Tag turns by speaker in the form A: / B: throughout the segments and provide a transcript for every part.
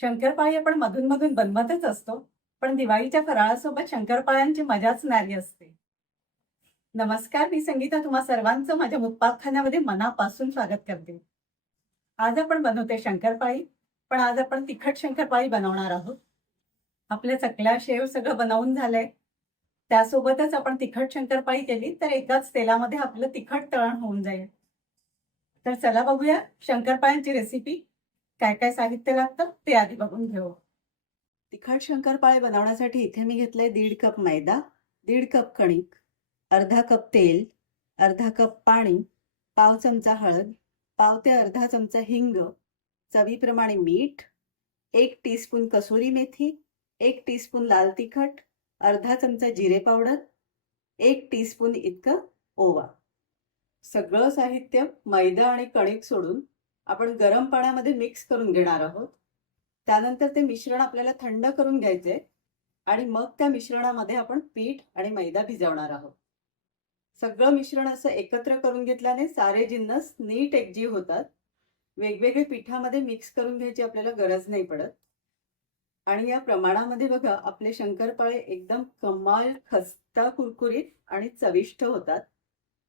A: शंकरपाळी आपण मधून मधून बनवतच असतो पण दिवाळीच्या फराळासोबत शंकरपाळ्यांची मजाच न्यारी असते. नमस्कार मी संगीता तुम्हा सर्वांचं माझ्या मुप्पाखान्यामध्ये मनापासून स्वागत करते. आज आपण बनवते शंकरपाळी पण आज आपण तिखट शंकरपाळी बनवणार आहोत. आपल्या चकल्या शेव सगळं बनवून झालंय. त्यासोबतच आपण तिखट शंकरपाळी केली तर एकाच तेलामध्ये आपलं तिखट तळण होऊन जाईल. तर चला बघूया शंकरपाळ्यांची रेसिपी काय काय साहित्य लागतं ते आधी बघून घेऊ. तिखट शंकरपाळे बनवण्यासाठी इथे मी घेतलंय दीड कप मैदा दीड कप कणिक अर्धा कप तेल अर्धा कप पाणी पाव चमचा हळद पाव ते अर्धा चमचा हिंग चवीप्रमाणे मीठ एक टीस्पून कसुरी मेथी एक टीस्पून लाल तिखट अर्धा चमचा जिरे पावडर एक टीस्पून इतकं ओवा. सगळं साहित्य मैदा आणि कणिक सोडून आपण गरम पाण्यामध्ये मिक्स करून घेणार आहोत. त्यानंतर ते मिश्रण आपल्याला थंड करून घ्यायचे आणि मग त्या मिश्रणामध्ये आपण पीठ आणि मैदा भिजवणार आहोत. सगळं मिश्रण असं एकत्र करून घेतल्याने सारे जिन्नस नीट एकजीव होतात. वेगवेगळे पिठामध्ये मिक्स करून घ्यायची आपल्याला गरज नाही पडत. आणि या प्रमाणामध्ये बघा आपले शंकरपाळे एकदम कमाल खस्ता कुरकुरीत आणि चविष्ट होतात.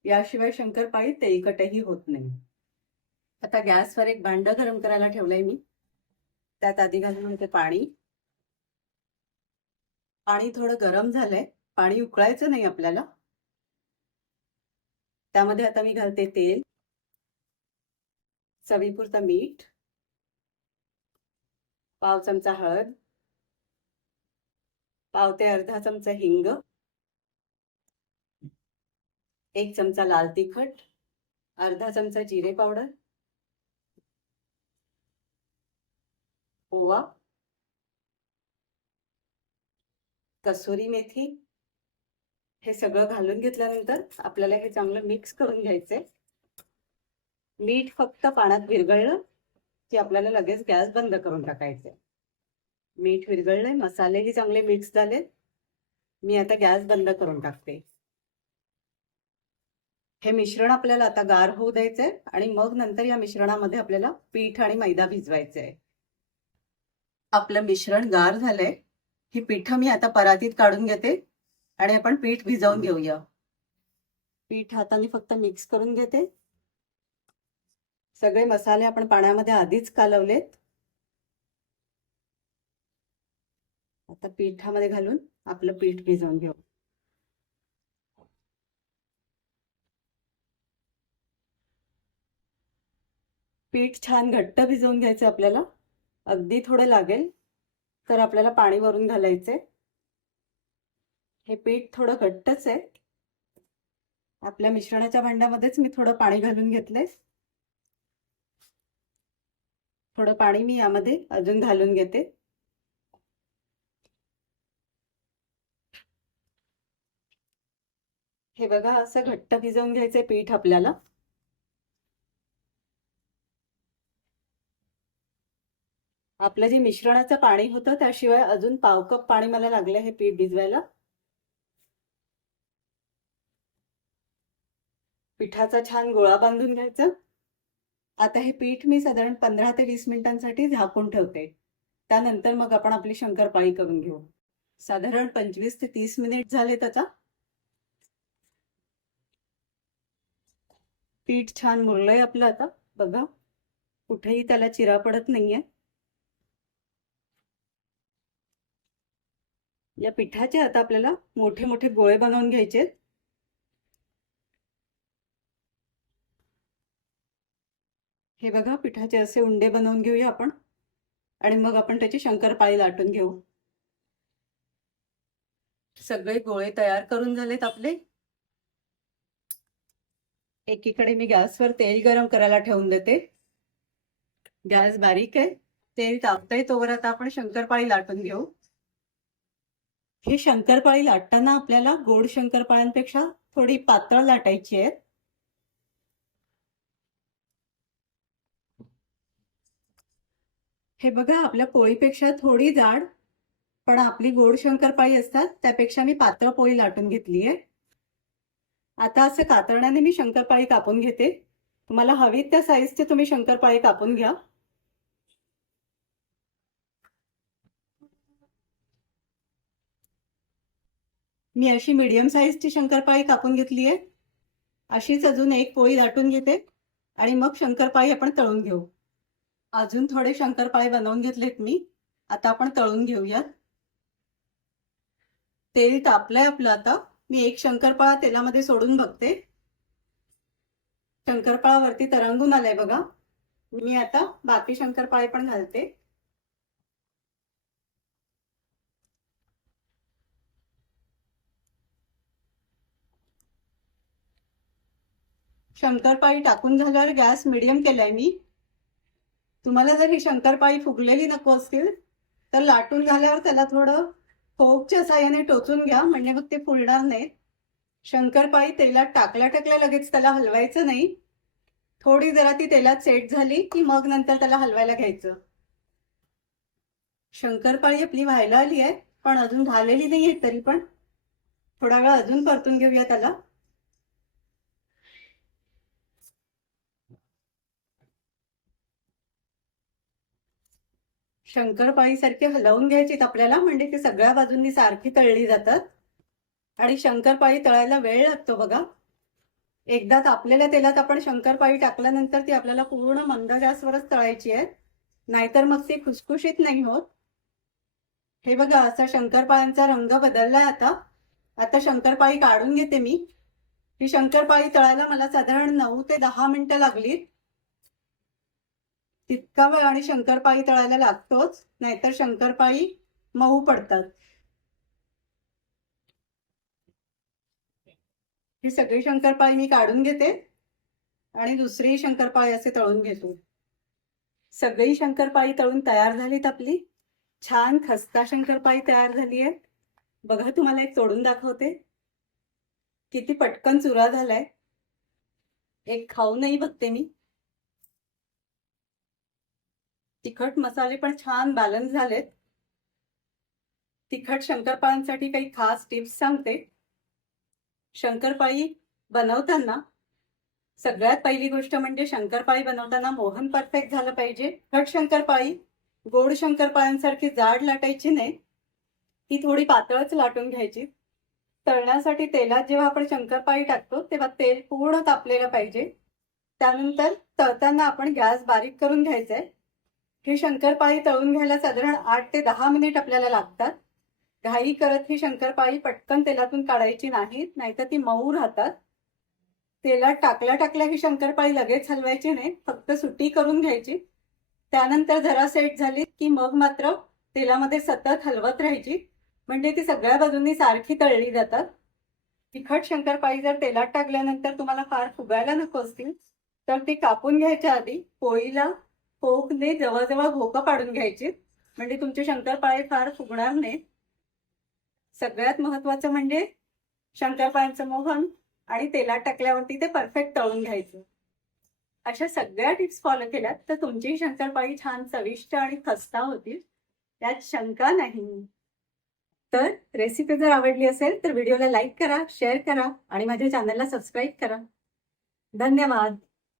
A: याशिवाय शंकरपाळी तेलकटही होत नाही. आता गॅसवर एक भांडं गरम करायला ठेवलंय मी. त्यात आधी घालून घेते पाणी. पाणी थोडं गरम झालंय. पाणी उकळायचं नाही आपल्याला. त्यामध्ये आता मी घालते तेल. चवीपुरता मीठ. पाव चमचा हळद. पाव ते अर्धा चमचा हिंग. एक चमचा लाल तिखट. अर्धा चमचा जिरे पावडर. ओवा कसुरी मेथी हे सगळं घालून घेतल्यानंतर आपल्याला हे चांगलं मिक्स करून घ्यायचंय. मीठ फक्त पाण्यात विरघळलं की आपल्याला लगेच गॅस बंद करून टाकायचे मीठ विरघळलंय मसालेही चांगले मिक्स झालेत. मी आता गॅस बंद करून टाकते. हे मिश्रण आपल्याला आता गार होऊ द्यायचंय आणि मग नंतर या मिश्रणामध्ये आपल्याला पीठ आणि मैदा भिजवायचा आहे आपलं मिश्रण गार झालंय. ही पीठ मी आता परातीत काढून घेते आणि आपण पीठ भिजवून घेऊया. पीठ हाताने फक्त मिक्स करून घेते. सगळे मसाले आपण पाण्यामध्ये आधीच कालवलेत. आता पिठामध्ये घालून आपलं पीठ भिजवून घेऊ. पीठ छान घट्ट भिजवून घ्यायचं आपल्याला. अगदी थोडं लागेल तर आपल्याला पाणी वरून घालायचे हे पीठ थोडं घट्टच आहे. आपल्या मिश्रणाच्या भांड्यामध्येच मी थोडं पाणी घालून घेतले थोडं पाणी मी यामध्ये अजून घालून घेते. हे बघा असं घट्ट भिजवून घ्यायचंय पीठ आपल्याला. आपलं जे मिश्रणाचं पाणी होतं त्याशिवाय अजून पाव कप पाणी मला लागलं हे पीठ भिजवायला. पिठाचा छान गोळा बांधून घ्यायचा. आता हे पीठ मी साधारण पंधरा ते वीस मिनिटांसाठी झाकून ठेवते. त्यानंतर मग आपण आपली शंकरपाळी करून घेऊ. साधारण पंचवीस ते तीस मिनिट झाले त्याचा. पीठ छान मुरलंय आपलं आता. बघा कुठेही त्याला चिरा पडत नाहीये. या पिठाचे आता आपल्याला मोठे मोठे गोळे बनवून घ्यायचे हे बघा पिठाचे असे उंडे बनवून घेऊया आपण. आणि मग आपण त्याची शंकरपाळी लाटून घेऊ. सगळे गोळे तयार करून झालेत आपले. एकीकडे मी गॅसवर तेल गरम करायला ठेवून देते. गॅस बारीक आहे. तेल तापतंय तोवर आता आपण शंकरपाळी लाटून घेऊ. हे शंकरपाळी लाटताना आपल्याला गोड शंकरपाळ्यांपेक्षा थोडी पातळ लाटायची आहेत. हे बघा आपल्या पोळीपेक्षा थोडी जाड पण आपली गोड शंकरपाळी असतात त्यापेक्षा मी पातळ पोळी लाटून घेतली आहे. आता असं कातरण्याने मी शंकरपाळी कापून घेते. तुम्हाला हवी त्या साईजचे तुम्ही शंकरपाळी कापून घ्या. मी अशी मिडियम साईजची शंकरपाळी कापून घेतली आहे. अशीच अजून एक पोळी लाटून घेते आणि मग शंकरपाळी आपण तळून घेऊ. अजून थोडे शंकरपाळे बनवून घेतलेत मी. आता आपण तळून घेऊयात. तेल तापलंय आपलं आता. मी एक शंकरपाळा तेलामध्ये सोडून बघते. शंकरपाळावरती तरंगून आलाय बघा. मी आता बाकी शंकरपाळे पण घालते. शंकरपाळी टाकून झाल्यावर गॅस मिडियम केलाय मी. तुम्हाला जर ही शंकरपाळी फुगलेली नको असतील तर लाटून झाल्यावर त्याला थोडं फोकच्या साह्याने टोचून घ्या म्हणजे मग ते फुलणार नाही शंकरपाळी तेलात टाकल्या टाकल्या लगेच त्याला हलवायचं नाही. थोडी जरा ती तेलात सेट झाली की मग नंतर त्याला हलवायला घ्यायचं. शंकरपाळी आपली व्हायला आली आहे पण अजून झालेली नाही आहे तरी पण. थोडा वेळ अजून परतून घेऊया त्याला. शंकरपाळी सारखी हलवून घ्यायचीत आपल्याला म्हणजे ती सगळ्या बाजूंनी सारखी तळली जातात. आणि शंकरपाळी तळायला वेळ लागतो बघा. एकदा तापलेल्या तेलात आपण शंकरपाळी टाकल्यानंतर ती आपल्याला पूर्ण मंद गॅसवरच तळायची आहे. नाहीतर मग ती खुसखुशीत नाही होत. हे बघा असा शंकरपाळ्यांचा रंग बदललाय आता. आता शंकरपाळी काढून घेते मी. ही शंकरपाळी तळायला मला साधारण नऊ ते दहा मिनिटं लागलीत. तितका वेळ आणि शंकरपाळी तळायला लागतोच नाहीतर शंकरपाळी मऊ पडतात. ही सगळी शंकरपाळी मी काढून घेते आणि दुसरी शंकरपाळी असे तळून घेतो. सगळी शंकरपाळी तळून तयार झालीत आपली. छान खस्ता शंकरपाळी तयार झाली आहे. बघा तुम्हाला एक तोडून दाखवते. किती पटकन चुरा झालाय. एक खाऊनही बघते मी. तिखट मसाले पण छान बॅलन्स झालेत. तिखट शंकरपाळ्यांसाठी काही खास टिप्स सांगते. शंकरपाळी बनवताना सगळ्यात पहिली गोष्ट म्हणजे शंकरपाळी बनवताना मोहन परफेक्ट झालं पाहिजे. घट शंकरपाळी गोड शंकरपाळ्यांसारखी जाड लाटायची नाही. ती थोडी पातळच लाटून घ्यायची. तळण्यासाठी तेलात जेव्हा आपण शंकरपाळी टाकतो तेव्हा तेल पूर्ण तापलेलं पाहिजे. त्यानंतर तळताना आपण गॅस बारीक करून घ्यायचा आहे ही शंकरपाळी तळून घ्यायला साधारण आठ ते दहा मिनिट आपल्याला लागतात. घाई करत ही शंकरपाळी पटकन तेलातून काढायची नाहीत नाहीतर ती मऊ राहतात. तेलात टाकल्या टाकल्या ही शंकरपाळी लगेच हलवायची नाही फक्त सुट्टी करून घ्यायची. त्यानंतर जरा सेट झाली की मग मात्र तेलामध्ये सतत हलवत राहायची. म्हणजे ती सगळ्या बाजूंनी सारखी तळली जातात. तिखट शंकरपाळी जर तेलात टाकल्यानंतर तुम्हाला फार फुगायला नको असतील तर ती कापून घ्यायच्या आधी पोळीला फोकने जवळजवळ भोकं पाडून घ्यायची म्हणजे तुमचे शंकरपाळे फार फुगणार नाहीत. सगळ्यात महत्वाचं म्हणजे शंकरपाळ्यांचं मोहन आणि तेलात टाकल्यावरती ते परफेक्ट तळून घ्यायचं. अशा सगळ्या टिप्स फॉलो केल्यात तर तुमची शंकरपाळी छान चविष्ट आणि खस्ता होतील. त्यात शंका नाही. तर रेसिपी जर आवडली असेल तर व्हिडिओला लाईक करा शेअर करा आणि माझ्या चॅनलला सबस्क्राईब करा. धन्यवाद.